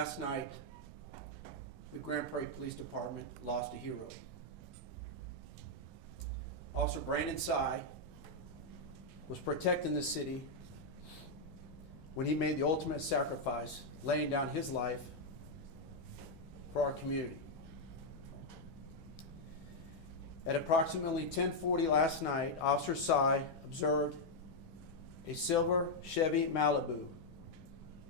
last night, the Grand Prairie Police Department lost a hero. Officer Brandon Sy was protecting the city when he made the ultimate sacrifice, laying down his life for our community. At approximately 10:40 last night, Officer Sy observed a silver Chevy Malibu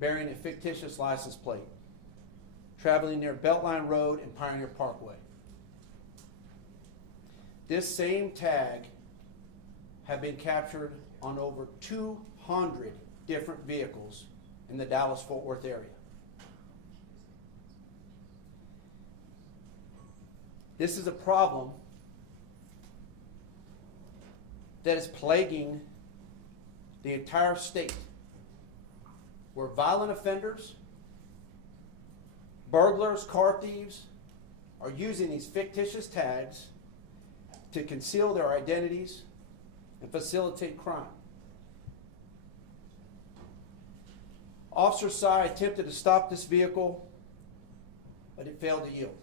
bearing a fictitious license plate traveling near Beltline Road and Pioneer Parkway. This same tag had been captured on over 200 different vehicles in the Dallas-Fort Worth area. This is a problem that is plaguing the entire state, where violent offenders, burglars, car thieves are using these fictitious tags to conceal their identities and facilitate crime. Officer Sy attempted to stop this vehicle, but it failed to yield.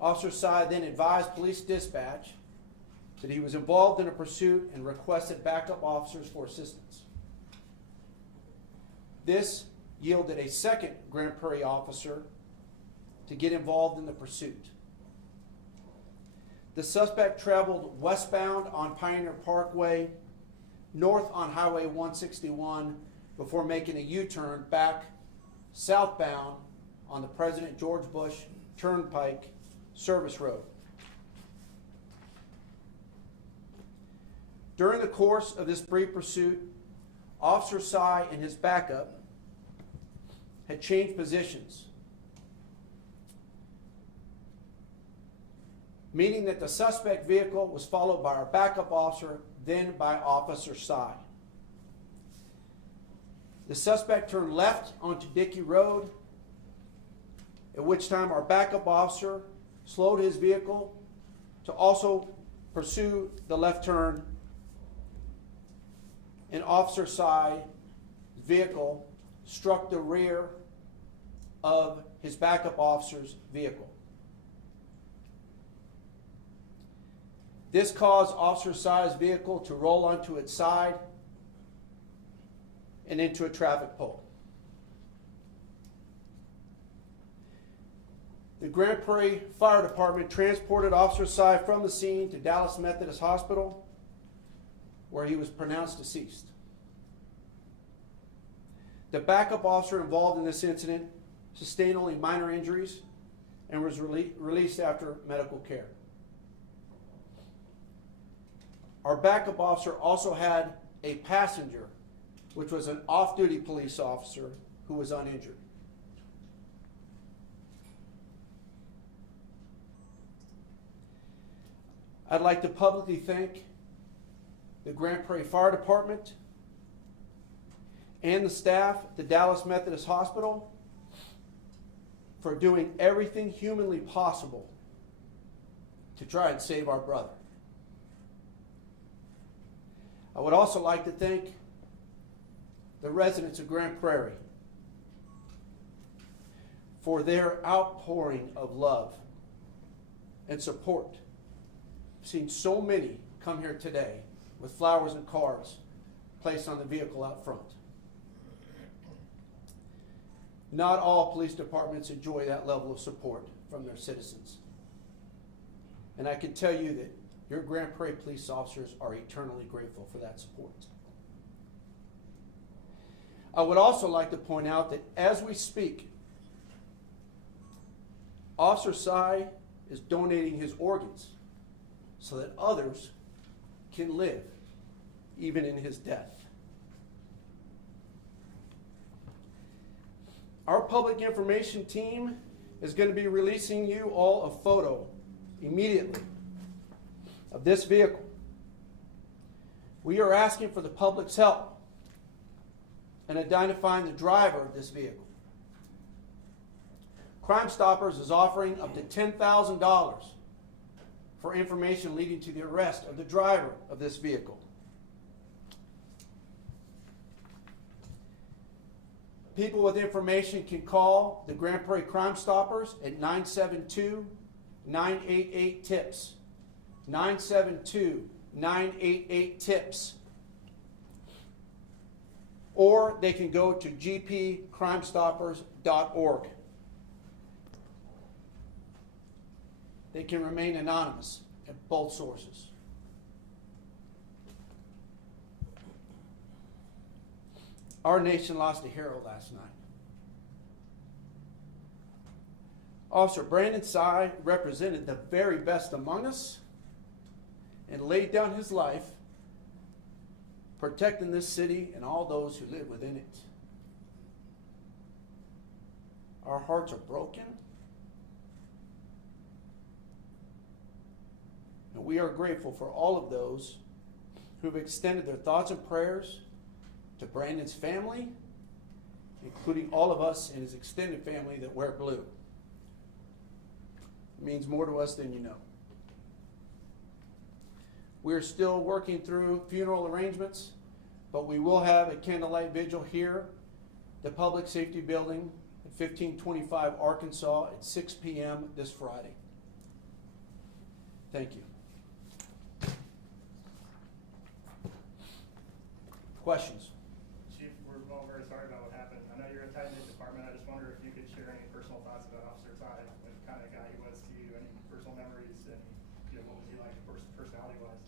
Officer Sy then advised police dispatch that he was involved in a pursuit and requested backup officers for assistance. This yielded a second Grand Prairie officer to get involved in the pursuit. The suspect traveled westbound on Pioneer Parkway, north on Highway 161, before making a U-turn back southbound on the President George Bush Turnpike Service Road. During the course of this brief pursuit, Officer Sy and his backup had changed positions, meaning that the suspect vehicle was followed by our backup officer, then by Officer Sy. The suspect turned left onto Dickey Road, at which time our backup officer slowed his vehicle to also pursue the left turn, and Officer Sy's vehicle struck the rear of his backup officer's vehicle. This caused Officer Sy's vehicle to roll onto its side and into a traffic pole. The Grand Prairie Fire Department transported Officer Sy from the scene to Dallas Methodist Hospital, where he was pronounced deceased. The backup officer involved in this incident sustained only minor injuries and was released after medical care. Our backup officer also had a passenger, which was an off-duty police officer who was uninjured. I'd like to publicly thank the Grand Prairie Fire Department and the staff at the Dallas Methodist Hospital for doing everything humanly possible to try and save our brother. I would also like to thank the residents of Grand Prairie for their outpouring of love and support. I've seen so many come here today with flowers and cards placed on the vehicle out front. Not all police departments enjoy that level of support from their citizens. And I can tell you that your Grand Prairie police officers are eternally grateful for that support. I would also like to point out that as we speak, Officer Sy is donating his organs so that others can live even in his death. Our public information team is going to be releasing you all a photo immediately of this vehicle. We are asking for the public's help in identifying the driver of this vehicle. Crime Stoppers is offering up to $10,000 for information leading to the arrest of the driver of this vehicle. People with information can call the Grand Prairie Crime Stoppers at 972-988-TIPS. 972-988-TIPS. Or they can go to gpcrimestoppers.org. They can remain anonymous at both sources. Our nation lost a hero last night. Officer Brandon Sy represented the very best among us and laid down his life protecting this city and all those who live within it. Our hearts are broken, and we are grateful for all of those who have extended their thoughts and prayers to Brandon's family, including all of us in his extended family that wear blue. It means more to us than you know. We're still working through funeral arrangements, but we will have a candlelight vigil here, the Public Safety Building at 1525 Arkansas at 6 p.m. this Friday. Thank you. Questions? Chief, we're all very sorry about what happened. I know you're a tight-knit department. I just wonder if you could share any personal thoughts about Officer Sy, what kind of guy he was to you, any personal memories, and what was he like personality-wise?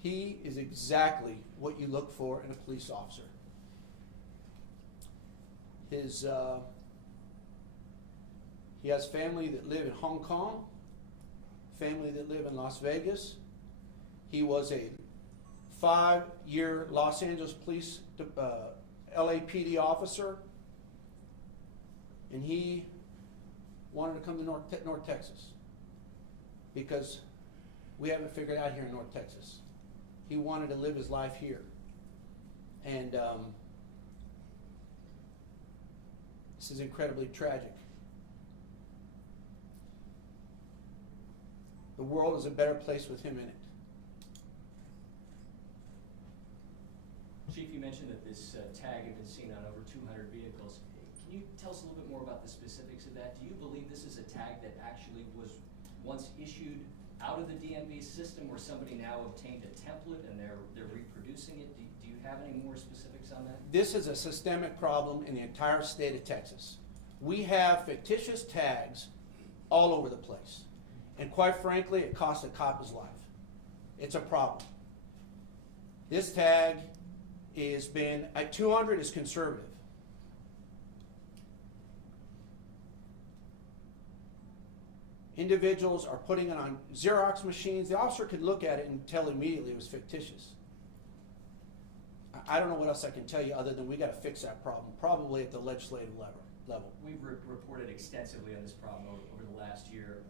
He is exactly what you look for in a police officer. He has family that live in Hong Kong, family that live in Las Vegas. He was a 5-year Los Angeles Police LAPD officer, and he wanted to come to North Texas because we haven't figured out here in North Texas. He wanted to live his life here, and this is incredibly tragic. The world is a better place with him in it. Chief, you mentioned that this tag had been seen on over 200 vehicles. Can you tell us a little bit more about the specifics of that? Do you believe this is a tag that actually was once issued out of the DMV system, where somebody now obtained a template and they're reproducing it? Do you have any more specifics on that? This is a systemic problem in the entire state of Texas. We have fictitious tags all over the place. And quite frankly, it costs a cop his life. It's a problem. This tag is been, at 200 is conservative. Individuals are putting it on Xerox machines. The officer could look at it and tell immediately it was fictitious. I don't know what else I can tell you other than we got to fix that problem, probably at the legislative level. We've reported extensively on this problem over the last year.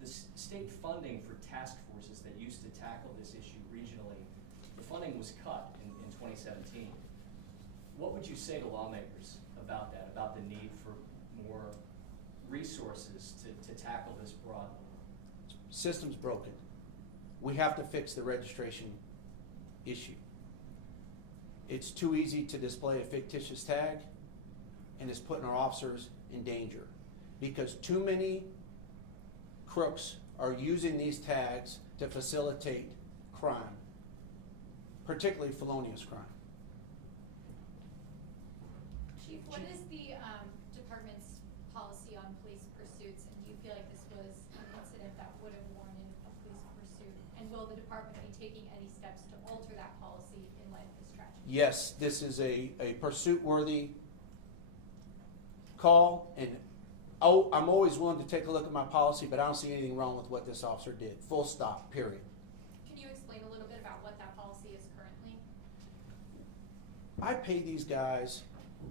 The state funding for task forces that used to tackle this issue regionally, the funding was cut in 2017. What would you say to lawmakers about that, about the need for more resources to tackle this broadly? System's broken. We have to fix the registration issue. It's too easy to display a fictitious tag, and it's putting our officers in danger because too many crooks are using these tags to facilitate crime, particularly felonious crime. Chief, what is the department's policy on police pursuits, and do you feel like this was an incident that would have warranted a police pursuit? And will the department be taking any steps to alter that policy in light of this tragedy? Yes, this is a pursuit-worthy call, and I'm always willing to take a look at my policy, but I don't see anything wrong with what this officer did. Full stop, period. Can you explain a little bit about what that policy is currently? I pay these guys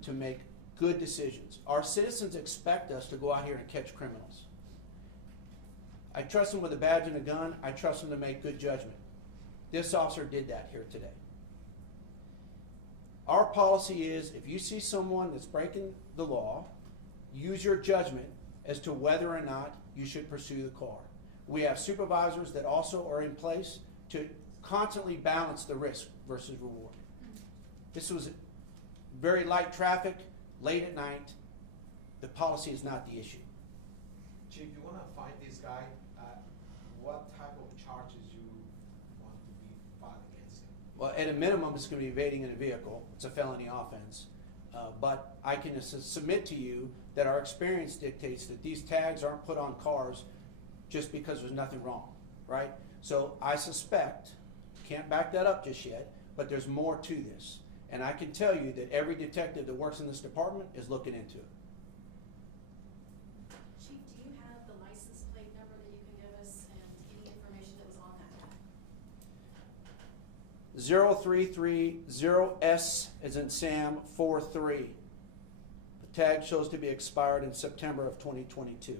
to make good decisions. Our citizens expect us to go out here and catch criminals. I trust them with a badge and a gun. I trust them to make good judgment. This officer did that here today. Our policy is if you see someone that's breaking the law, use your judgment as to whether or not you should pursue the car. We have supervisors that also are in place to constantly balance the risk versus reward. This was very light traffic, late at night, the policy is not the issue. Chief, you wanna find this guy, what type of charges you want to be filed against him? Well, at a minimum, it's gonna be evading in a vehicle, it's a felony offense. But I can submit to you that our experience dictates that these tags aren't put on cars just because there's nothing wrong, right? So I suspect, can't back that up just yet, but there's more to this. And I can tell you that every detective that works in this department is looking into it. Chief, do you have the license plate number that you can give us and any information that was on that tag? 0330S as in Sam 43. The tag shows to be expired in September of 2022.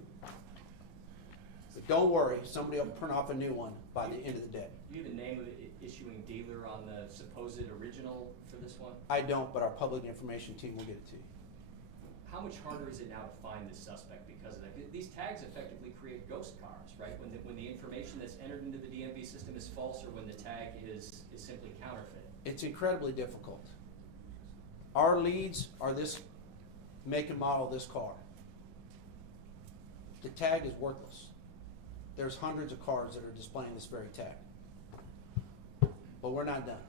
But don't worry, somebody will print off a new one by the end of the day. Do you have a name of the issuing dealer on the supposed original for this one? I don't, but our public information team will get it to you. How much harder is it now to find this suspect because of that? These tags effectively create ghost cars, right? When the information that's entered into the DMV system is false or when the tag is simply counterfeit. It's incredibly difficult. Our leads are this make and model of this car. The tag is worthless. There's hundreds of cars that are displaying this very tag. But we're not done.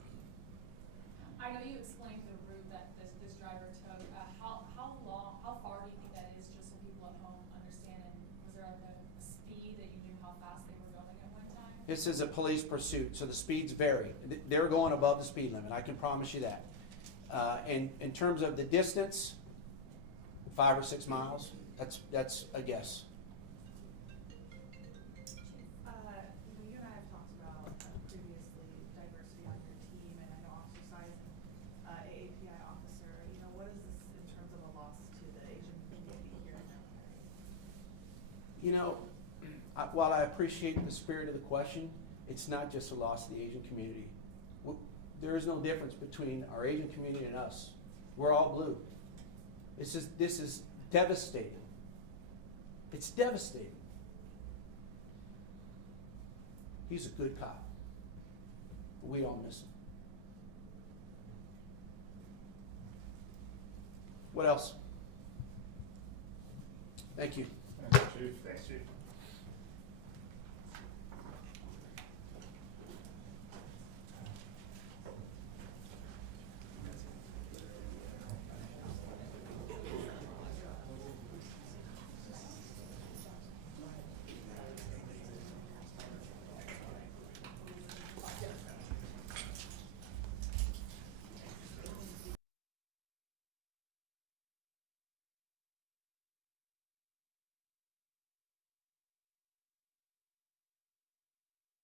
I know you explained the route that this driver took. How far do you think that is, just so people at home understand? And was there like a speed that you knew how fast they were going at one time? This is a police pursuit, so the speeds vary. They're going above the speed limit, I can promise you that. And in terms of the distance, 5 or 6 miles, that's a guess. You and I have talked about previously diversity on your team, and I know Officer Size and AAPI officer. What is this in terms of a loss to the Asian community here in Grand Prairie? While I appreciate the spirit of the question, it's not just a loss to the Asian community. There is no difference between our Asian community and us. We're all blue. This is devastating. It's devastating. He's a good cop. We all miss him. What else? Thank you. Thanks, Chief. Thanks, Chief.